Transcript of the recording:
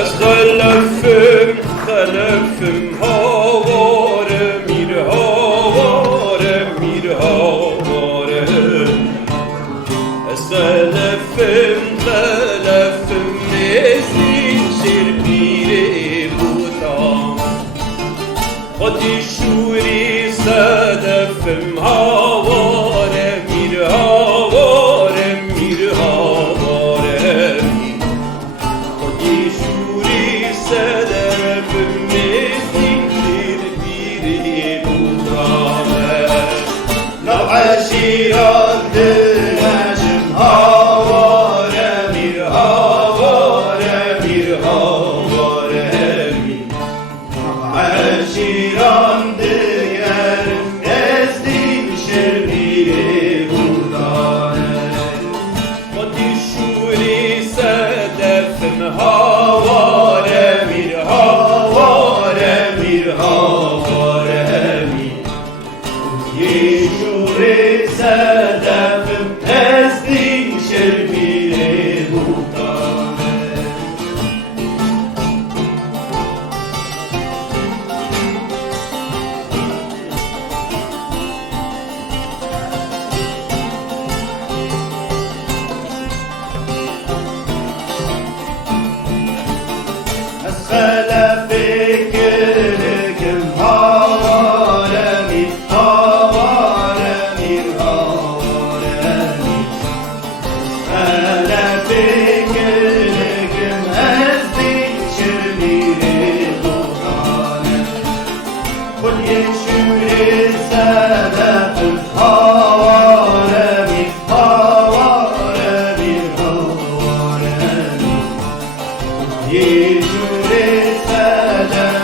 Ez xelefim, xelefim havare mir havare mir havare. Ez xelefim, xelefim nezin şirpiri butam. Hadi şuri sedefim havare mir havare mir havare. Hadi şuri sedefim nezin şirpiri butam. Navşiran dönecim havare mir havare mir havare. Navşiran dönerim nezdin şermiri budane. Hadi şuri sedefim havare mir havare mir havare. Yeşuri sedefim nezdin şermiri budane. Selefi gülgüm havare mir havare mir havare. Selefi gülgüm ezdin şirmiri budane. Kul yeşuri sedefim havare mir havare mir havare. Yeşuri sedefim